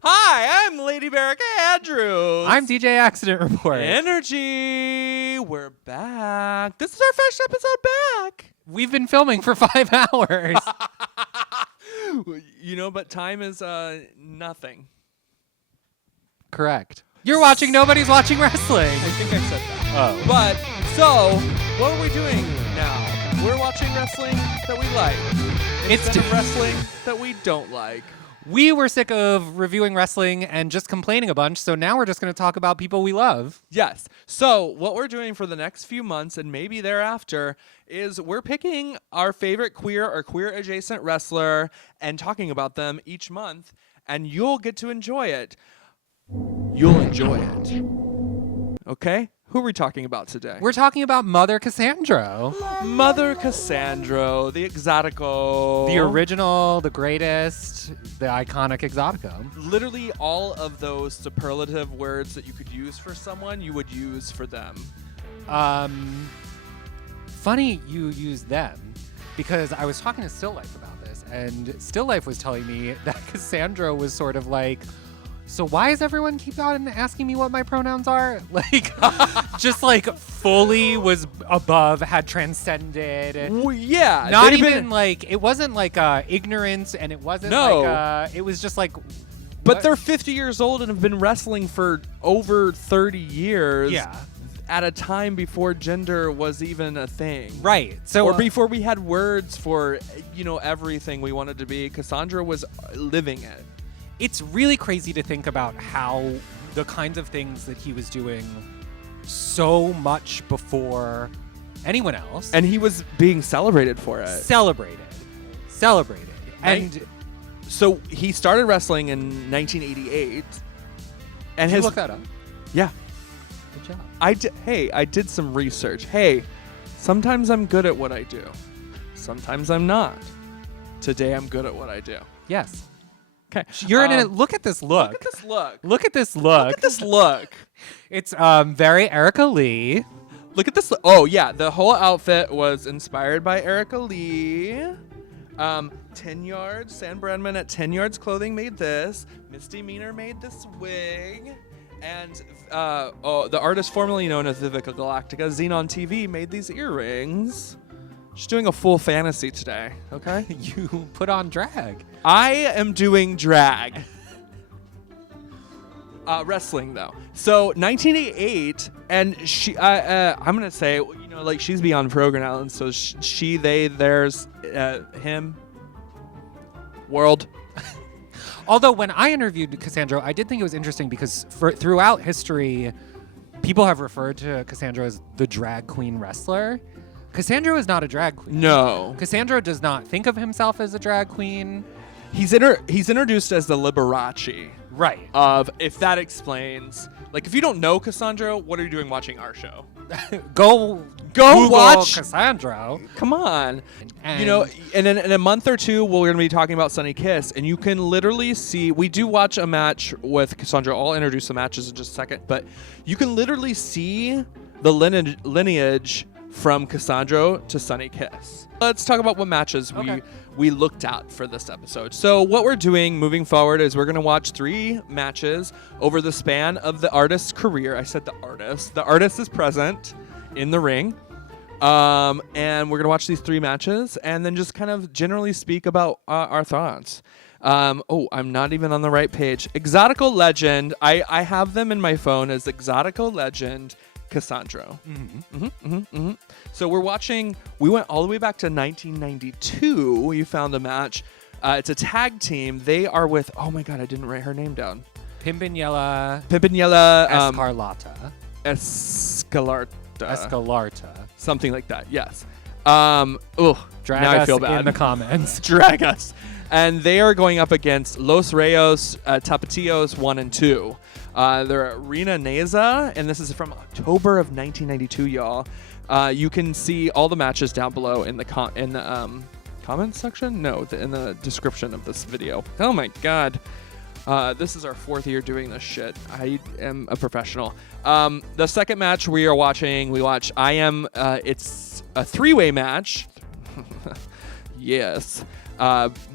Hi, I'm Lady Barrick Andrews. I'm DJ Accident Report. Energy. We're back. This is our first episode back. We've been filming for 5 hours. But time is nothing. Correct. You're watching Nobody's Watching Wrestling. I think I said that. Oh. But, so, what are we doing now? We're watching wrestling that we like. Instead of wrestling that we don't like. We were sick of reviewing wrestling and just complaining a bunch, so now we're just going to talk about people we love. Yes. So what we're doing for the next few months and maybe thereafter is we're picking our favorite queer or queer adjacent wrestler and talking about them each month, and you'll get to enjoy it. You'll enjoy it. Okay? Who are we talking about today? We're talking about Mother Cassandro. Mother Cassandro, the Exotico. The original, the greatest, the iconic Exotico. Literally all of those superlative words that you could use for someone, you would use for them. Funny you use them, because I was talking to Still Life about this, and Still Life was telling me that Cassandro was sort of like, so why is everyone keep on asking me what my pronouns are? Like, just like fully was above, had transcended. Well, yeah. Not even like, it wasn't like ignorance, and it wasn't like, it was just like. But they're 50 years old and have been wrestling for over 30 years. Yeah. At a time before gender was even a thing. Right. So, or before we had words for, everything we wanted to be. Cassandra was living it. It's really crazy to think about how the kinds of things that he was doing so much before anyone else. And he was being celebrated for it. Celebrated. And so he started wrestling in 1988. And did you look that up? Yeah. Good job. I did some research. Hey, sometimes I'm good at what I do. Sometimes I'm not. Today I'm good at what I do. Yes. Okay. You're in it. Look at this look. Look at this look. Look at this look. Look at this look. It's very Erica Lee. Look at this. Oh, yeah. The whole outfit was inspired by Erica Lee. 10 Yards. Sam Bradman at 10 Yards Clothing made this. Misty Meaner made this wig. And the artist formerly known as Vivica Galactica, Xenon TV, made these earrings. She's doing a full fantasy today, okay? You put on drag. I am doing drag. Wrestling, though. So, 1988, and she, I'm going to say, she's beyond pronoun, so she, they, theirs, him, world. Although when I interviewed Cassandro, I did think it was interesting because throughout history, people have referred to Cassandro as the drag queen wrestler. Cassandro is not a drag queen. No. Cassandro does not think of himself as a drag queen. He's introduced as the Liberace. Right. If that explains. Like, if you don't know Cassandro, what are you doing watching our show? Go Google watch Cassandro. Come on. And and in a month or two, we're going to be talking about Sonny Kiss, and you can literally see, we do watch a match with Cassandro. I'll introduce the matches in just a second, but you can literally see the lineage from Cassandro to Sonny Kiss. Let's talk about what matches we looked at for this episode. So what we're doing moving forward is we're going to watch 3 matches over the span of the artist's career. I said the artist. The artist is present in the ring. And we're going to watch these 3 matches and then just kind of generally speak about our thoughts. I'm not even on the right page. Exotico Legend. I have them in my phone as Exotico Legend Cassandro. So we went all the way back to 1992. We found a match. It's a tag team. They are with, oh my God, I didn't write her name down. Pimpinella Escalarta. Something like that, yes. Drag now us I feel bad. in the comments. Drag us. And they are going up against Los Reyes Tapatillos 1 and 2. They're at Arena Neza, and this is from October of 1992, y'all. You can see all the matches down below in the comments section? No, in the description of this video. Oh my God. This is our 4th year doing this shit. I am a professional. The second match we watch it's a 3-way match. Yes.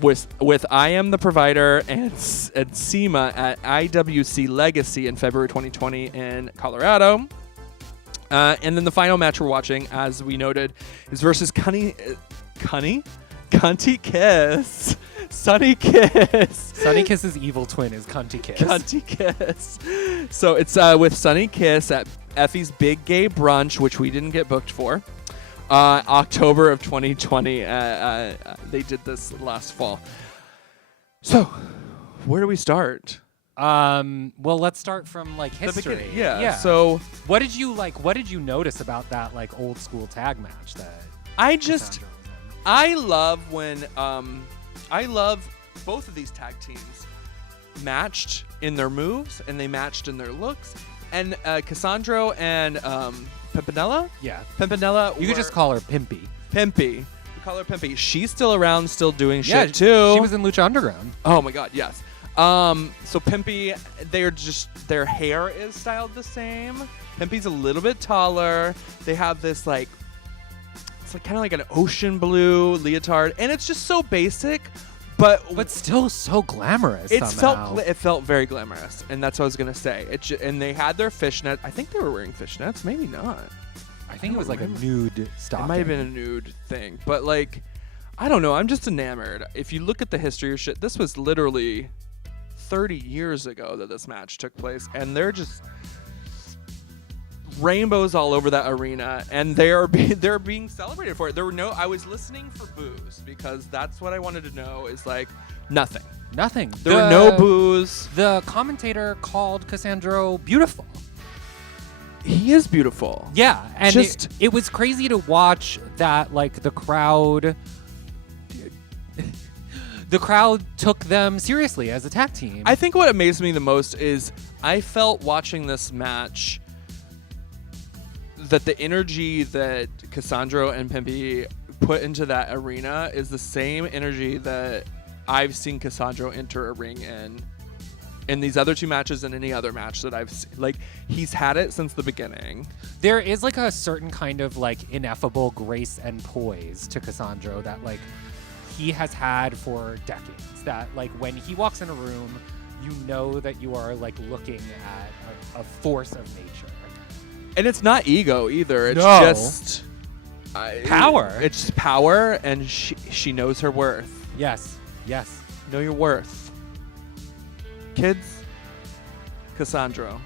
with I Am the Provider and SEMA at IWC Legacy in February 2020 in Colorado. And then the final match we're watching, as we noted, is versus Cunty Kiss. Sonny Kiss. Sonny Kiss's evil twin is Cunty Kiss. Cunty Kiss. So it's with Sonny Kiss at Effie's Big Gay Brunch, which we didn't get booked for. October of 2020. They did this last fall. So, where do we start? Well, let's start from like history. Yeah. So, what did you notice about that like old school tag match that Cassandro was in? I love when I love both of these tag teams matched in their moves and they matched in their looks. And Cassandro and Pimpinella? Yeah. Pimpinella. You could just call her Pimpy. Pimpy. We call her Pimpy. She's still around, still doing shit too. She was in Lucha Underground. Oh my god, yes. So Pimpy, their hair is styled the same. Pimpy's a little bit taller. They have this like, it's like kind of like an ocean blue leotard, and it's just so basic, but still so glamorous. It somehow. it felt very glamorous, and that's what I was gonna say. And they had their fishnet. I think they were wearing fishnets, maybe not. I think it was like a nude stocking. It might have been a nude thing, but like, I don't know. I'm just enamored. If you look at the history of shit, this was literally 30 years ago that this match took place, and they're just rainbows all over that arena, and they're being celebrated for it. I was listening for boos because that's what I wanted to know. Is like nothing. There were no boos. The commentator called Cassandro beautiful. He is beautiful. Yeah, and it was crazy to watch that. Like the crowd took them seriously as a tag team. I think what amazed me the most is I felt watching this match that the energy that Cassandro and Pimpy put into that arena is the same energy that I've seen Cassandro enter a ring in these other two matches and any other match that I've seen. Like, he's had it since the beginning. There is like a certain kind of like ineffable grace and poise to Cassandro that like he has had for decades, that like when he walks in a room, you know that you are like looking at a force of nature. And it's not ego either. It's No. just Power. It's just power, and she knows her worth. Yes. Know your worth. Kids, Cassandro.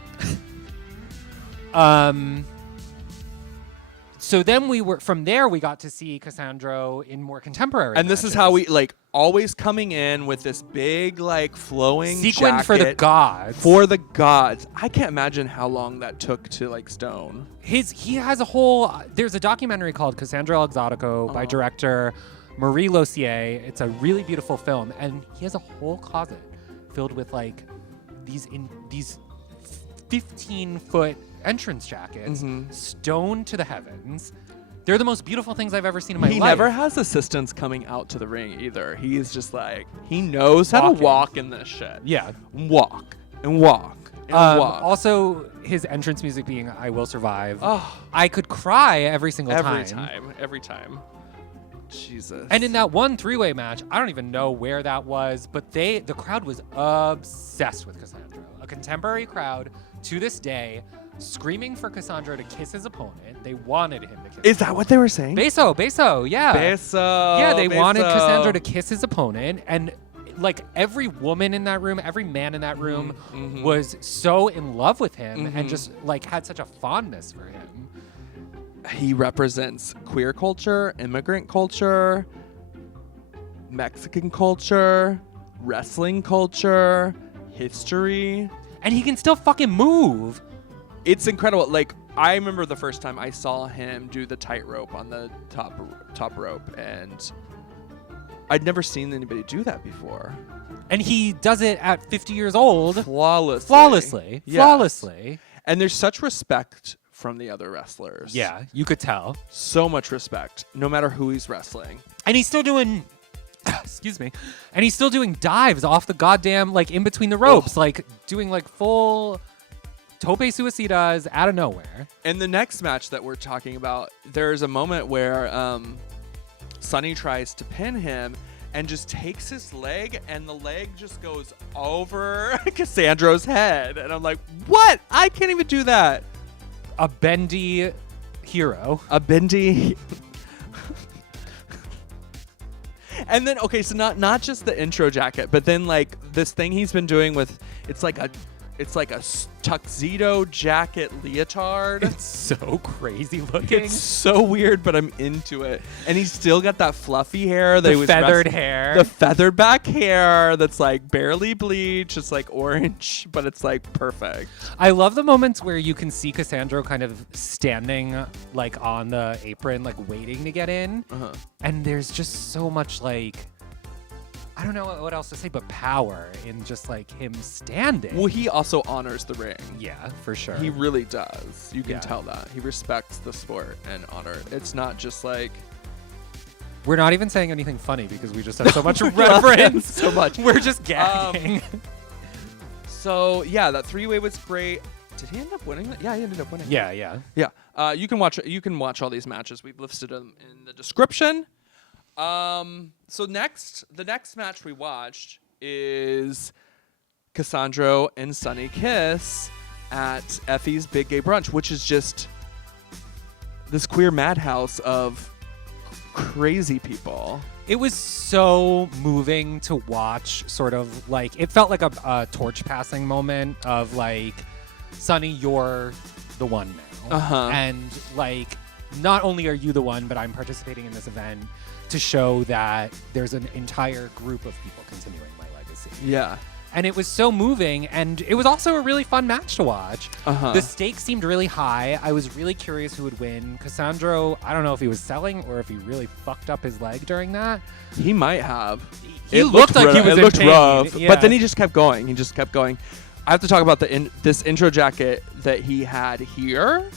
So then we got to see Cassandro in more contemporary And this is matches. how we, like, always coming in with this big, like, flowing sequin jacket for the gods. For the gods. I can't imagine how long that took to, like, stone. He has a whole. There's a documentary called Cassandro Exotico by director Marie Lossier. It's a really beautiful film, and he has a whole closet filled with like these 15-foot entrance jackets, stoned to the heavens. They're the most beautiful things I've ever seen in my life. He never has assistants coming out to the ring either. He is just like, he knows how to walk in this shit. Yeah. Walk and walk and walk. Also, his entrance music being "I Will Survive." Oh. I could cry every single time. Every time. Jesus. And in that one three-way match, I don't even know where that was, but the crowd was obsessed with Cassandro. A contemporary crowd to this day screaming for Cassandro to kiss his opponent. They wanted him to kiss Is that what they were saying? Beso, yeah. Beso. Yeah, they wanted Cassandro to kiss his opponent, and like every woman in that room, every man in that room was so in love with him and just like had such a fondness for him. He represents queer culture, immigrant culture, Mexican culture, wrestling culture, history. And he can still fucking move. It's incredible. Like, I remember the first time I saw him do the tightrope on the top rope, and I'd never seen anybody do that before. And he does it at 50 years old. Flawlessly. Yes. Flawlessly. And there's such respect from the other wrestlers. Yeah, you could tell. So much respect, no matter who he's wrestling. And he's still doing, excuse me, and he's still doing dives off the goddamn, like, in between the ropes, like, doing, like, full tope suicidas out of nowhere. In the next match that we're talking about, there's a moment where Sonny tries to pin him, and just takes his leg, and the leg just goes over Cassandro's head. And I'm like, what? I can't even do that. A bendy hero. A bendy. And then, okay, so not just the intro jacket, but then like this thing he's been doing with, it's like a tuxedo jacket leotard. It's so crazy looking. It's so weird, but I'm into it. And he's still got that fluffy hair. The feathered hair. The feathered back hair that's like barely bleached. It's like orange, but it's like perfect. I love the moments where you can see Cassandro kind of standing like on the apron, like waiting to get in. Uh-huh. And there's just so much like, I don't know what else to say, but power in just like him standing. Well, he also honors the ring. Yeah, for sure. He really does. You can Yeah. tell that. He respects the sport and honor it. It's not just like... We're not even saying anything funny because we just have so much reference. So much. We're just gagging. So, yeah, that three-way was great. Did he end up winning that? Yeah, he ended up winning. Yeah. Yeah. You can watch all these matches. We've listed them in the description. So the next match we watched is Cassandro and Sonny kiss at Effie's Big Gay Brunch, which is just this queer madhouse of crazy people. It was so moving to watch, sort of like, it felt like a torch passing moment of like, Sonny, you're the one now. Uh-huh. And like, not only are you the one, but I'm participating in this event to show that there's an entire group of people continuing my legacy. Yeah. And it was so moving, and it was also a really fun match to watch. Uh-huh. The stakes seemed really high. I was really curious who would win. Cassandro, I don't know if he was selling or if he really fucked up his leg during that. He might have. He looked like he was in pain. rough, Yeah. but then he just kept going. I have to talk about this intro jacket that he had here.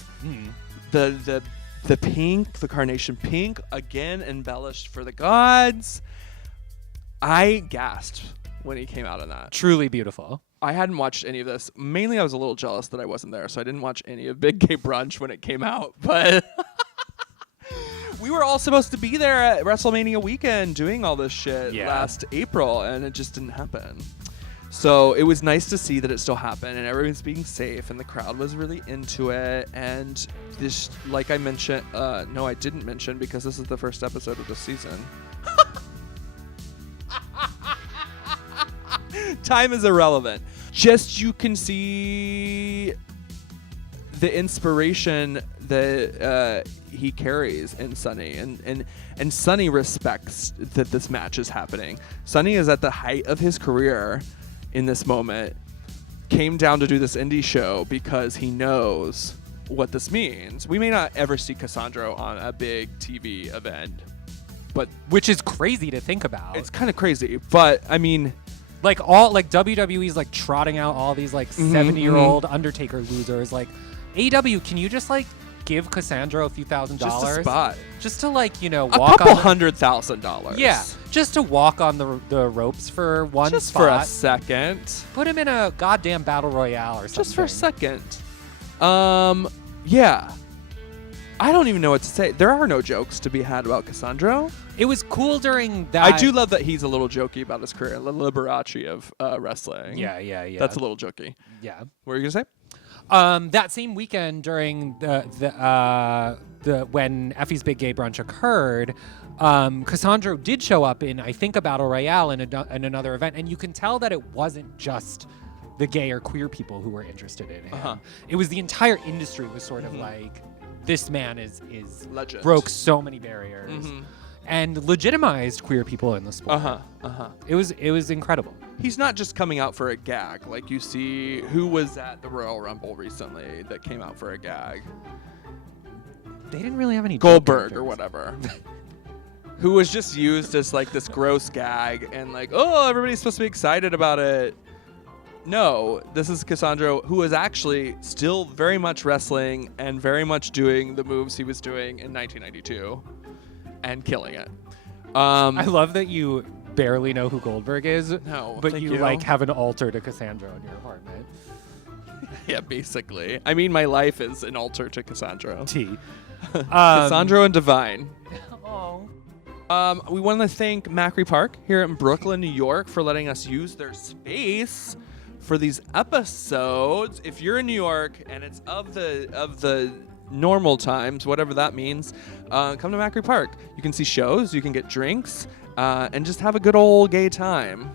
The pink, the carnation pink, again embellished for the gods. I gasped when he came out in that. Truly beautiful. I hadn't watched any of this. Mainly, I was a little jealous that I wasn't there, so I didn't watch any of Big Gay Brunch when it came out. But we were all supposed to be there at WrestleMania weekend doing all this shit last April, and it just didn't happen. So it was nice to see that it still happened and everyone's being safe and the crowd was really into it. And this, like I mentioned, no, I didn't mention because this is the first episode of the season. Time is irrelevant. Just you can see the inspiration that he carries in Sonny, and Sonny respects that this match is happening. Sonny is at the height of his career in this moment, came down to do this indie show because he knows what this means. We may not ever see Cassandro on a big TV event, but which is crazy to think about. It's kind of crazy, but I mean, like WWE's like trotting out all these like 70-year-old Undertaker losers. Like, AEW, can you just like give Cassandro a few $1,000 just a spot, just to like walk a couple $100,000? Yeah, just to walk on the ropes for one just spot. for a second. Put him in a goddamn battle royale or something. Just for a second. Yeah. I don't even know what to say. There are no jokes to be had about Cassandro. It was cool during that. I do love that he's a little jokey about his career. The Liberace of wrestling. Yeah. That's a little jokey. Yeah. What were you gonna say? That same weekend during the when Effie's Big Gay Brunch occurred, Cassandro did show up in, I think, a battle royale in another event, and you can tell that it wasn't just the gay or queer people who were interested in him. Uh-huh. It was the entire industry was sort of like, this man is legend. Broke so many barriers and legitimized queer people in the sport. It was incredible. He's not just coming out for a gag. Like you see, who was at the Royal Rumble recently that came out for a gag? They didn't really have any Goldberg or whatever. Who was just used as like this gross gag and like, oh, everybody's supposed to be excited about it. No, this is Cassandro, who is actually still very much wrestling and very much doing the moves he was doing in 1992 and killing it. I love that you barely know who Goldberg is. No, but you like have an altar to Cassandro in your apartment. Yeah, basically. I mean, my life is an altar to Cassandro. T. Cassandro and Divine. Oh. We want to thank Macri Park here in Brooklyn, New York, for letting us use their space for these episodes. If you're in New York and it's of the normal times, whatever that means, come to Macri Park. You can see shows, you can get drinks, and just have a good old gay time.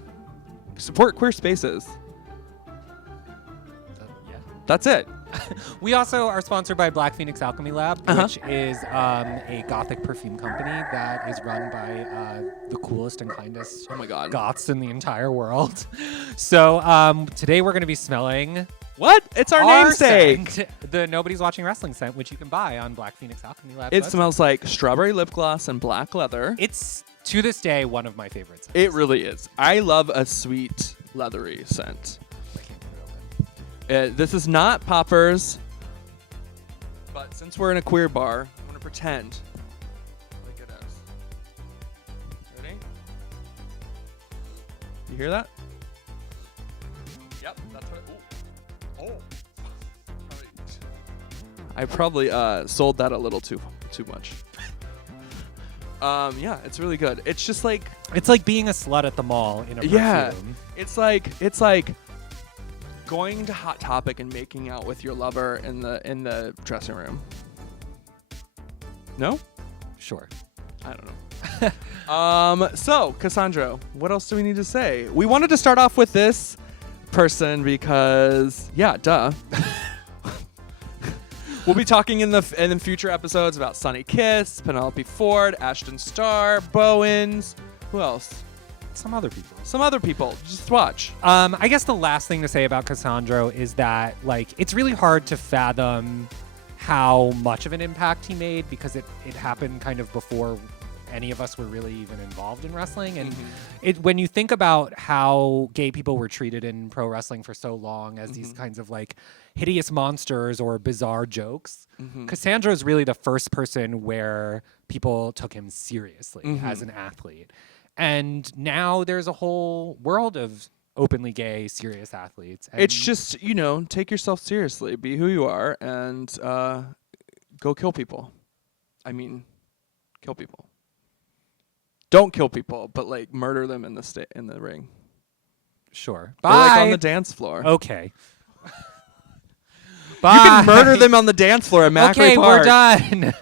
Support queer spaces. Yeah. That's it. We also are sponsored by Black Phoenix Alchemy Lab, which is a gothic perfume company that is run by the coolest and kindest Oh my God. goths in the entire world. So today we're going to be smelling What? It's our namesake. scent, the Nobody's Watching Wrestling scent, which you can buy on Black Phoenix Alchemy Lab. It smells like strawberry lip gloss and black leather. It's, to this day, one of my favorites. It really is. I love a sweet, leathery scent. I can't put it open. This is not poppers, but since we're in a queer bar, I'm gonna pretend like it is. Ready? You hear that? Yep, that's what. I probably sold that a little too much. Yeah, it's really good. It's just like It's like being a slut at the mall in a perfume. it's like going to Hot Topic and making out with your lover in the dressing room. No? Sure. I don't know. So, Cassandro, what else do we need to say? We wanted to start off with this person because, yeah, duh. We'll be talking in future episodes about Sonny Kiss, Penelope Ford, Ashton Starr, Bowens. Who else? Some other people. Some other people. Just watch. I guess the last thing to say about Cassandro is that, like, it's really hard to fathom how much of an impact he made because it happened kind of before any of us were really even involved in wrestling. And when you think about how gay people were treated in pro wrestling for so long as these kinds of like hideous monsters or bizarre jokes, Cassandro is really the first person where people took him seriously as an athlete. And now there's a whole world of openly gay, serious athletes. And It's just, take yourself seriously. Be who you are and go kill people. I mean, kill people. Don't kill people, but like murder them in the ring. Sure. Or Bye. like on the dance floor. Okay. You can murder them on the dance floor at Macri Okay, Park. we're done.